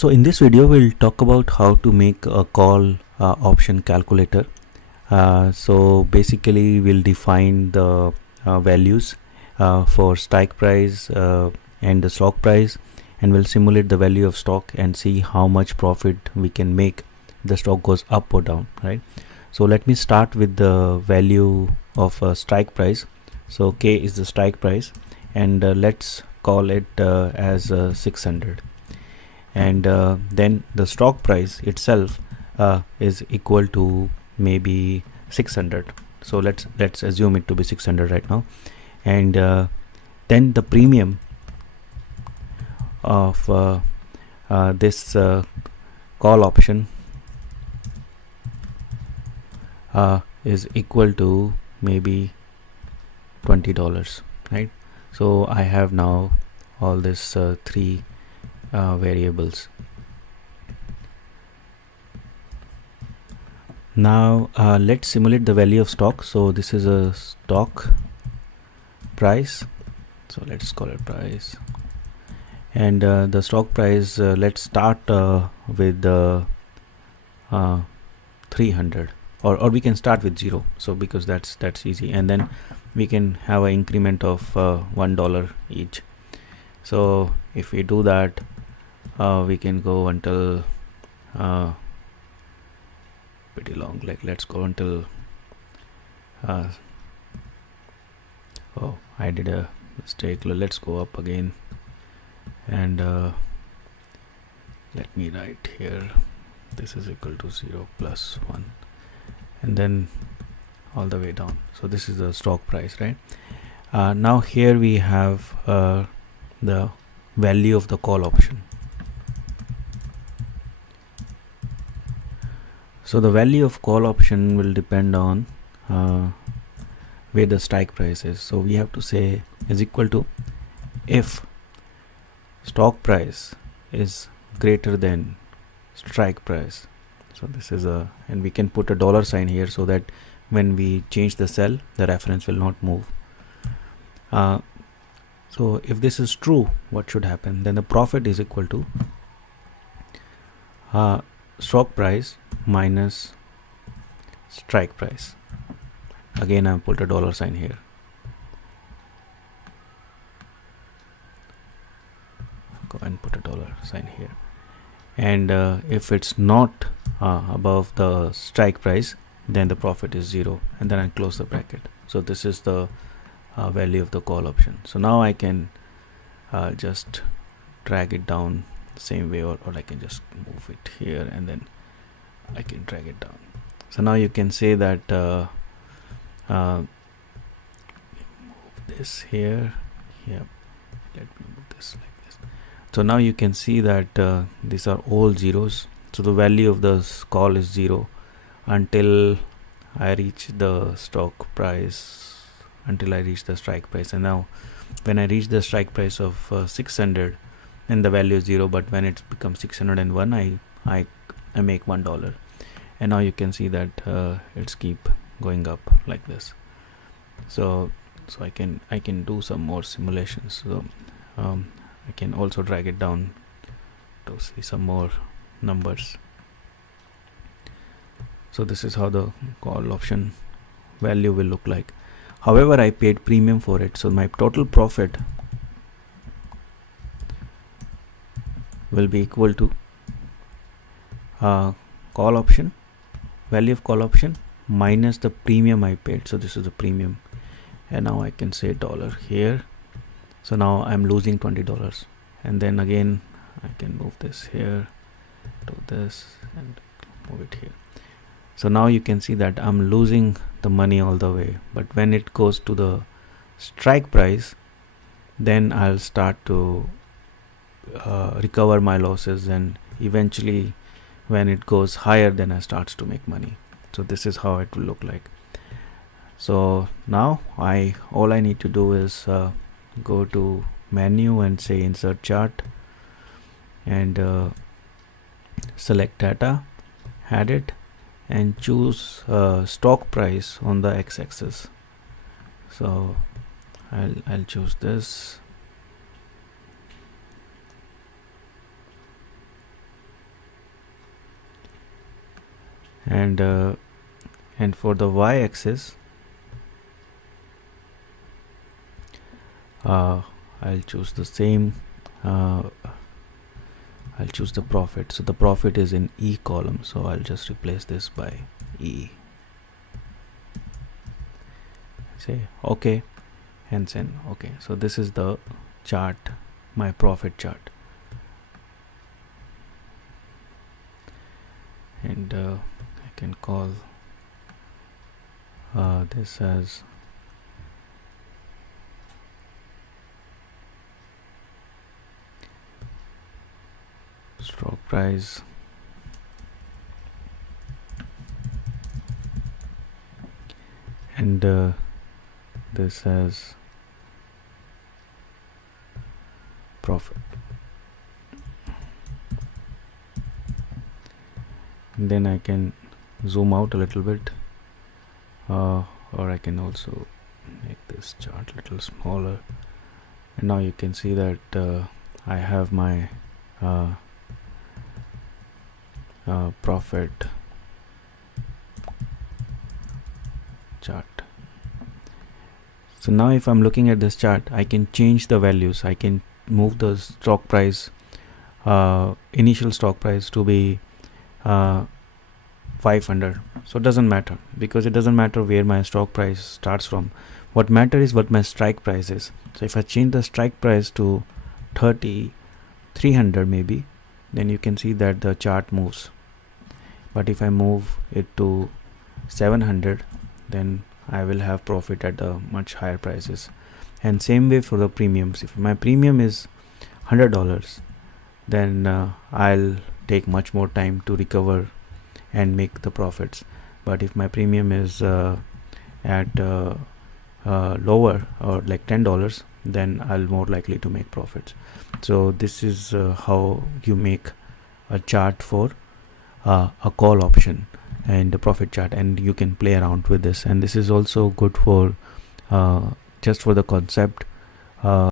So in this video we'll talk about how to make a call option calculator. So basically we'll define the values for strike price and the stock price, and we'll simulate the value of stock and see how much profit we can make if the stock goes up or down, right? So let me start with the value of strike price. So K is the strike price, and let's call it as 600. And then the stock price itself is equal to maybe 600. So let's assume it to be 600 right now. And then the premium of this call option is equal to maybe $20, right? So I have now all this three variables. Now let's simulate the value of stock. So this is a stock price, so let's call it price. And the stock price, let's start with 300, or we can start with 0, so because that's easy, and then we can have an increment of $1 each. So if we do that, we can go until pretty long, like let's go until oh, I did a mistake. Let's go up again, and let me write here, this is equal to 0 plus 1, and then all the way down. So this is the stock price, right? Now here we have the value of the call option. So the value of call option will depend on where the strike price is. So we have to say is equal to if stock price is greater than strike price. So this is a, and we can put a dollar sign here so that when we change the cell, the reference will not move. So if this is true, what should happen? Then the profit is equal to stock price minus strike price. Again, I put a dollar sign here. Go and put a dollar sign here. And if it's not above the strike price, then the profit is 0, and then I close the bracket. So this is the value of the call option. So now I can just drag it down the same way, or I can just move it here and then I can drag it down. So now you can say that move this here. Yep, let me move this like this. So now you can see that these are all zeros. So the value of the call is 0 until I reach the stock price, until I reach the strike price. And now when I reach the strike price of 600, then the value is 0, but when it becomes 601, I make $1. And now you can see that it's keep going up like this. So I can do some more simulations. So I can also drag it down to see some more numbers. So this is how the call option value will look like. However, I paid premium for it, so my total profit will be equal to call option, value of call option minus the premium I paid. So this is the premium, and now I can say dollar here. So now I'm losing $20, and then again I can move this here to this and move it here. So now you can see that I'm losing the money all the way, but when it goes to the strike price, then I'll start to recover my losses, and eventually when it goes higher, then I starts to make money. So this is how it will look like. So now all I need to do is go to menu and say insert chart, and select data, add it, and choose stock price on the x-axis. So I'll choose this, and for the y-axis I'll choose the same. I'll choose the profit. So the profit is in E column, so I'll just replace this by E. Say okay and send. Okay, so this is the chart, my profit chart, and I can call this as stock price and this as profit. And then I can zoom out a little bit, or I can also make this chart a little smaller, and now you can see that I have my profit chart. So now if I'm looking at this chart, I can change the values. I can move the stock price, initial stock price to be 500. So it doesn't matter, because it doesn't matter where my stock price starts from. What matters is what my strike price is. So if I change the strike price to 300 maybe, then you can see that the chart moves. But if I move it to 700, then I will have profit at the much higher prices. And same way for the premiums. If my premium is $100, then I'll take much more time to recover and make the profits. But if my premium is at lower, or like $10, then I'll more likely to make profits. So this is how you make a chart for a call option and the profit chart, and you can play around with this. And this is also good for just for the concept